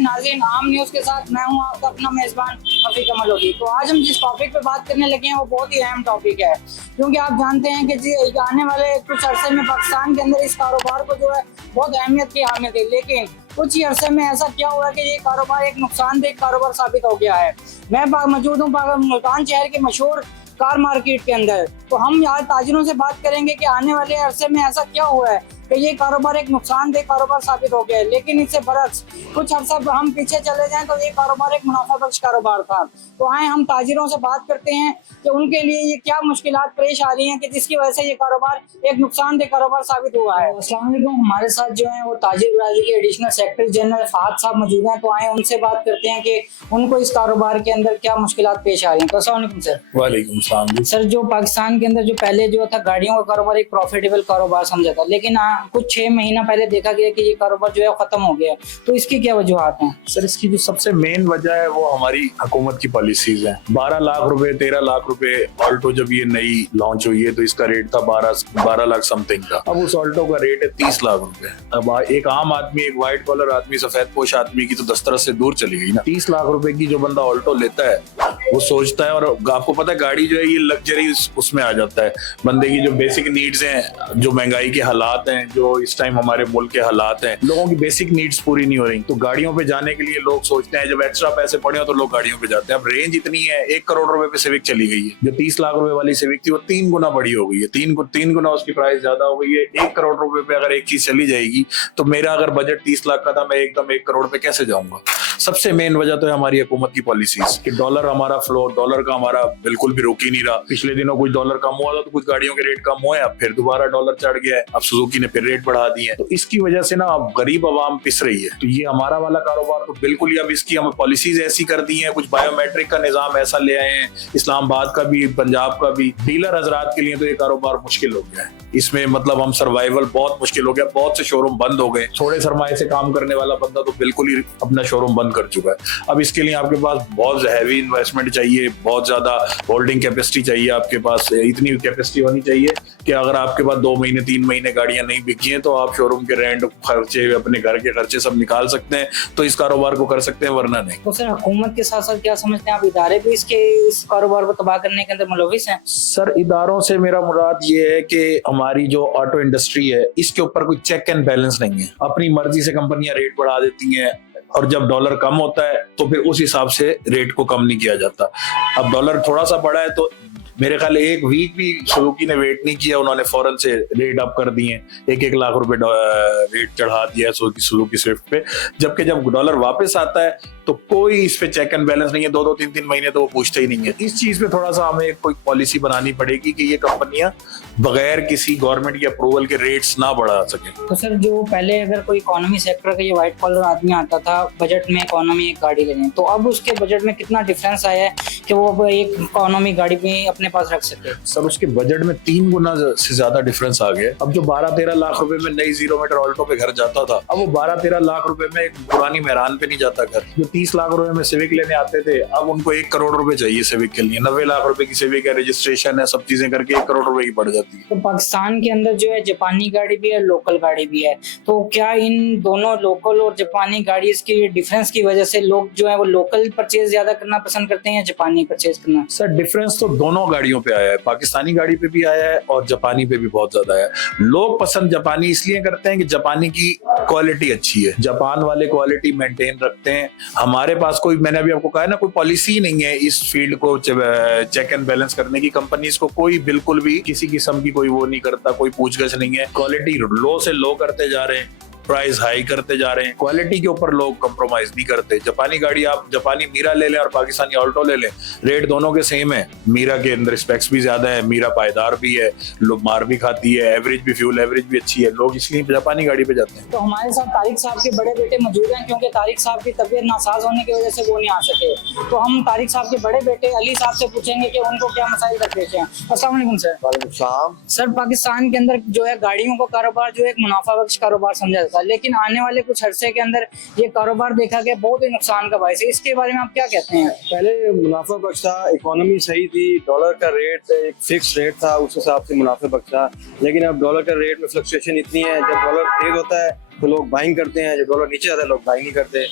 नाज़रीन, आम न्यूज़ के साथ मैं हूं आपका अपना मेज़बान रफीक अमल होगी। तो आज हम जिस टॉपिक पे बात करने लगे हैं वो बहुत ही अहम टॉपिक है, क्योंकि आप जानते हैं कि जी आने वाले कुछ अरसे में पाकिस्तान के अंदर इस कारोबार को जो है बहुत अहमियत की हामिल थी, लेकिन कुछ ही अरसे में ऐसा क्या हुआ कि ये कारोबार एक नुकसानदेह कारोबार साबित हो गया है। मैं मौजूद हूँ मुल्तान शहर के मशहूर कार मार्केट के अंदर। तो हम यहाँ ताजिरों से बात करेंगे कि आने वाले अरसे में ऐसा क्या हुआ है कि ये कारोबार एक नुकसानदेह कारोबार साबित हो गया है, लेकिन इससे बरक्स कुछ अर्सा हम पीछे चले जाएं तो ये कारोबार एक मुनाफा बख्श कारोबार था। तो आए हम ताजिरों से बात करते हैं कि उनके लिए ये क्या मुश्किलात पेश आ रही हैं कि जिसकी वजह से ये कारोबार एक नुकसानदेह कारोबार साबित हुआ है। अस्सलाम वालेकुम, हमारे साथ जो है वो ताजिर बरादरी के एडिशनल सेक्रेटरी जनरल फहद साहब मौजूद हैं। तो आए उनसे बात करते हैं कि उनको इस कारोबार के अंदर क्या मुश्किलात पेश आ रही हैं। तो अस्सलाम वालेकुम सर। वालेकुम सलाम। सर, जो पाकिस्तान के अंदर जो पहले जो था गाड़ियों का कारोबार एक प्रॉफिटेबल कारोबार समझा था, लेकिन कुछ 6 महीना पहले देखा गया कि ये कारोबार जो है खत्म हो गया है। तो इसकी क्या वजूहात हैं? सर, इसकी जो सबसे मेन वजह है वो हमारी हुकूमत की पॉलिसीज हैं। 12 लाख रुपए 13 लाख रुपए ऑल्टो जब ये नई लॉन्च हुई है तो इसका रेट था 12 लाख समथिंग का। अब उस ऑल्टो का रेट है 30 लाख रुपए। अब एक आम आदमी, एक व्हाइट कॉलर आदमी, सफेद पोश आदमी की तो दस्तरस से दूर चली गई ना। 30 लाख रुपए की जो बंदा ऑल्टो लेता है वो सोचता है, और आपको पता है गाड़ी जो है ये लग्जरी उसमें आ जाता है। बंदे की जो बेसिक नीड्स हैं, जो महंगाई के हालात हैं, जो इस टाइम हमारे मुल्क के हालात हैं, लोगों की बेसिक नीड्स पूरी नहीं हो रही, तो गाड़ियों पे जाने के लिए लोग सोचते हैं, जब एक्स्ट्रा पैसे पड़े हो तो लोग गाड़ियों पे जाते हैं। अब रेंज इतनी है, 1 करोड़ रुपए पे सिविक चली गई है। जो 30 लाख रुपए वाली सिविक थी वो 3 गुना बड़ी हो गई है, 3 गुना उसकी प्राइस ज्यादा हो गई है। 1 करोड़ रुपए पे अगर एक चीज चली जाएगी तो मेरा अगर बजट 30 लाख का था, मैं एकदम 1 करोड़ पे कैसे जाऊंगा? सबसे मेन वजह तो है हमारी हुकूमत की पॉलिसीज कि डॉलर हमारा फ्लो, डॉलर का हमारा बिल्कुल भी रुक ही नहीं रहा। पिछले दिनों कुछ डॉलर कम हुआ था तो कुछ गाड़ियों के रेट कम हुए, अब फिर दोबारा डॉलर चढ़ गया है, अब सुजुकी ने फिर रेट बढ़ा दिए। तो इसकी वजह से ना अब गरीब आवाम पिस रही है। तो ये हमारा वाला कारोबार तो बिल्कुल ही, अब इसकी हम पॉलिसीज ऐसी कर दी हैं, कुछ बायोमेट्रिक का निजाम ऐसा ले आए हैं, इस्लामाबाद का भी, पंजाब का भी। डीलर हजरात के लिए तो ये कारोबार मुश्किल हो गया है। इसमें मतलब हम सर्वाइवल बहुत मुश्किल हो गया। बहुत से शोरूम बंद हो गए। थोड़े सरमाए से काम करने वाला बंदा तो बिल्कुल ही अपना शोरूम बंद कर चुका है। अब इसके लिए आपके पास बहुत हैवी इन्वेस्टमेंट चाहिए, बहुत ज्यादा होल्डिंग कैपेसिटी चाहिए, आपके पास इतनी कैपेसिटी होनी चाहिए कि अगर आपके पास 2 महीने 3 महीने गाड़ियां नहीं बिकी हैं तो आप शोरूम के रेंट खर्चे, अपने घर के खर्चे सब निकाल सकते हैं, तो इस कारोबार को कर सकते हैं, वरना नहीं। तो सर, हुकूमत के साथ साथ क्या समझते हैं आप, इदारे भी इस कारोबार को तबाह करने के अंदर मुलविस हैं? सर, इदारों से मेरा मुराद ये है कि हमारी जो ऑटो इंडस्ट्री है इसके ऊपर कोई चेक एंड बैलेंस नहीं है। अपनी मर्जी से कंपनियां रेट बढ़ा देती हैं, और जब डॉलर कम होता है तो फिर उस हिसाब से रेट को कम नहीं किया जाता। अब डॉलर थोड़ा सा बढ़ा है तो मेरे ख्याल 1 वीक भी सुजुकी ने वेट नहीं किया, उन्होंने फौरन से रेट अप कर दिए, 1-1 लाख रुपए रेट चढ़ा दिया सुजुकी स्विफ्ट पे। जबकि जब डॉलर वापस आता है तो कोई इस पे चेक एंड बैलेंस नहीं है। 2-2, 3-3 महीने तो वो पूछते ही नहीं है। इस चीज पे थोड़ा सा हमें कोई पॉलिसी बनानी पड़ेगी कि ये कंपनियां बगैर किसी गवर्नमेंट के अप्रूवल के रेट्स ना बढ़ा सके। तो सर, जो पहले अगर कोई इकोनॉमी सेक्टर का ये व्हाइट कॉलर आदमी आता था बजट में इकोनॉमी एक गाड़ी लेने, तो अब उसके बजट में कितना डिफरेंस आया है कि वो एक इकोनॉमी गाड़ी भी अपने पास रख सके? सर, उसके बजट में 3 गुना से ज्यादा डिफरेंस आ गया। अब जो 12-13 लाख रुपए में नई 0 मीटर ऑल्टो पे घर जाता था, अब वो 12-13 लाख रुपए में एक पुरानी मेहरान पे नहीं जाता घर। जो 30 लाख रुपए में सिविक लेने आते थे, अब उनको 1 करोड़ रुपए चाहिए सिविक के लिए। 90 लाख रुपए की सिविक है, रजिस्ट्रेशन है, सब चीजें करके 1 करोड़ रुपए की पड़ जाती है। तो पाकिस्तान के अंदर जो है जापानी गाड़ी भी है, लोकल गाड़ी भी है, तो क्या इन दोनों लोकल और जापानी गाड़ी की डिफरेंस की वजह से लोग जो है वो लोकल परचेज ज्यादा करना पसंद करते हैं या जापानी परचेज करना? सर, डिफरेंस तो दोनों गाड़ियों पे आया है, पाकिस्तानी गाड़ी पे भी आया है और जापानी पे भी बहुत ज्यादा आया है। लोग पसंद जापानी इसलिए करते हैं कि जापानी की क्वालिटी अच्छी है, जापान वाले क्वालिटी मेंटेन रखते हैं। हमारे पास कोई, मैंने अभी आपको कहा है ना, कोई पॉलिसी नहीं है इस फील्ड को चेक एंड बैलेंस करने की। कंपनीज को कोई बिल्कुल भी किसी किस्म की कोई वो नहीं करता, कोई पूछगछ नहीं है। क्वालिटी लो से लो करते जा रहे हैं, प्राइस हाई करते जा रहे हैं, क्वालिटी के ऊपर लोग कंप्रोमाइज नहीं करते। जापानी गाड़ी, आप जापानी मीरा ले लें और पाकिस्तानी ऑल्टो ले लें, रेट दोनों के सेम है। मीरा के अंदर स्पेक्स भी ज्यादा है, मीरा पायदार भी है, लोग मार भी खाती है, एवरेज भी, फ्यूल एवरेज भी अच्छी है, लोग इसलिए जापानी गाड़ी पे जाते हैं। तो हमारे साथ तारिक साहब के बड़े बेटे मौजूद हैं, क्योंकि तारिक साहब की तबीयत नासाज होने की वजह से वो नहीं आ सके। तो हम तारिक साहब के बड़े बेटे अली साहब से पूछेंगे कि उनको क्या मसाइल दरपेश हैं। अस्सलाम वालेकुम सर। वालेकुम सलाम। सर, पाकिस्तान के अंदर जो है गाड़ियों का कारोबार जो एक मुनाफा बख्श कारोबार समझा जाता है, लेकिन आने वाले कुछ अरसे के अंदर ये कारोबार देखा गया बहुत ही नुकसान का बायस है। इसके बारे में आप क्या कहते हैं? पहले मुनाफा बख्श था, इकोनॉमी सही थी, डॉलर का रेट एक फिक्स रेट था, उस हिसाब से मुनाफा बख्श था। लेकिन अब डॉलर का रेट में फ्लक्चुएशन इतनी है, जब डॉलर तेज होता है तो लोग बाइंग करते हैं, जब डॉलर नीचे आता है लोग बाइंग नहीं करते,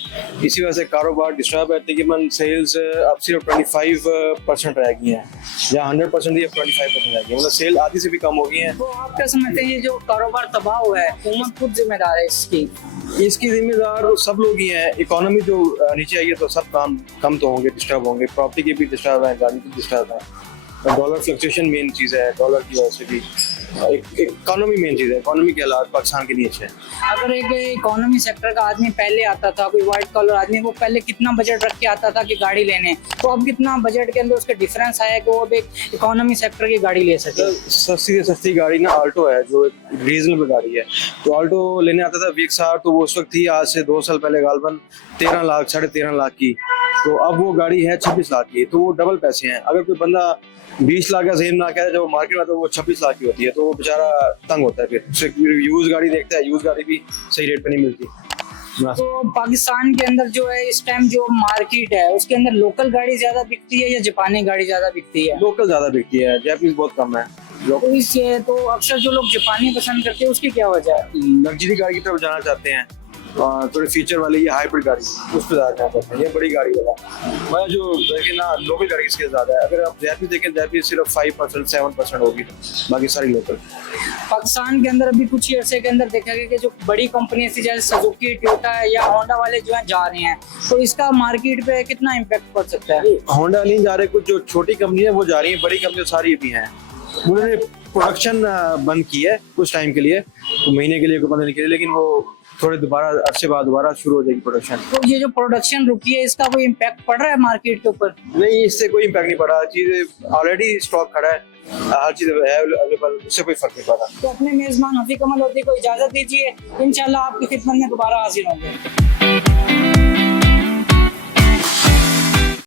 इसी वजह से कारोबार डिस्टर्ब है। तकरीबन सेल्स अब सिर्फ 25% रह गई हैं, जहाँ 100% या 25% रह गई है, मतलब सेल आधी से भी कम हो गई हैं। तो आप क्या समझते हैं ये जो कारोबार तबाह हुआ है, हुकूमत खुद जिम्मेदार है इसकी जिम्मेदार तो सब लोग ही हैं। इकोनॉमी जो नीचे आई है तो सब काम कम तो होंगे, डिस्टर्ब होंगे, प्रॉपर्टी के भी डिस्टर्ब है, गाड़ी की डिस्टर्ब है, डॉलर फ्लक्चुएशन मेन चीज़ है, डॉलर की वजह से भी इकोनॉमी मेन चीज़ है। इकोनॉमी के हालात पाकिस्तान के लिए अच्छे हैं। अगर एक इकोनॉमी सेक्टर का आदमी पहले आता था, कोई व्हाइट कॉलर आदमी, वो पहले कितना बजट रख के आता था कि गाड़ी लेने, तो अब कितना बजट के अंदर उसका डिफरेंस आया कि वो अब एक इकोनॉमी सेक्टर की गाड़ी ले सके। सस्ती से सस्ती गाड़ी ना ऑल्टो है, जो एक रीजनेबल गाड़ी है। तो ऑल्टो लेने आता था VXR, तो वो उस वक्त थी, आज से 2 साल पहले गालबन 13 लाख 13.5 लाख की। तो अब वो गाड़ी है 26 लाख की, तो वो डबल पैसे हैं। अगर कोई बंदा 20 लाख का जेब ना क्या है, जब वो मार्केट में आता है वो 26 लाख की होती है, तो वो बेचारा तंग होता है। फिर यूज गाड़ी देखता है, यूज गाड़ी भी सही रेट पे नहीं मिलती। तो पाकिस्तान के अंदर जो है इस टाइम जो मार्केट है, उसके अंदर लोकल गाड़ी ज्यादा बिकती है या जापानी गाड़ी ज्यादा बिकती है? लोकल ज्यादा बिकती है, जैपनीज बहुत कम है। तो इससे तो अक्सर जो लोग जापानी पसंद करते हैं, उसकी क्या वजह है? लग्जरी गाड़ी की तरफ जाना चाहते हैं, थोड़े फीचर वाली या हाइब्रिड गाड़ी, उस पर ज्यादा जाना चाहते हैं, ये बड़ी गाड़ी वाला। मैं जो देखें ना, लोकल गाड़ी इसके ज्यादा है। अगर आप जैपनीज देखें, जैपनीज सिर्फ 5% 7% होगी, बाकी सारी लोकल। पाकिस्तान के अंदर अभी कुछ ही अरसे के अंदर देखा गया कि जो बड़ी कंपनी थी जैसे सुजुकी, टोयोटा या होंडा वाले जो है जा रहे हैं, तो इसका मार्केट पे कितना इम्पैक्ट पड़ सकता है? होंडा नहीं जा रहे, कुछ जो छोटी कंपनी है वो जा रही है, बड़ी कंपनी सारी भी हैं। उन्होंने प्रोडक्शन बंद की है कुछ टाइम के लिए, तो महीने के लिए को बंद नहीं किया, लेकिन वो थोड़े दोबारा अरसे बाद दोबारा शुरू हो जाएगी प्रोडक्शन। तो ये जो प्रोडक्शन रुकी है, इसका कोई इम्पैक्ट पड़ रहा है मार्केट के ऊपर? नहीं, इससे कोई इम्पैक्ट नहीं पड़ा, चीज़ ऑलरेडी स्टॉक खड़ा है, हर चीज़ है अवेलेबल, उससे कोई फर्क नहीं पड़ा। तो अपने मेजबान हफीक अमल लोधी को इजाजत दीजिए, इंशाल्लाह आपकी खिदमत में दोबारा हाजिर होंगे।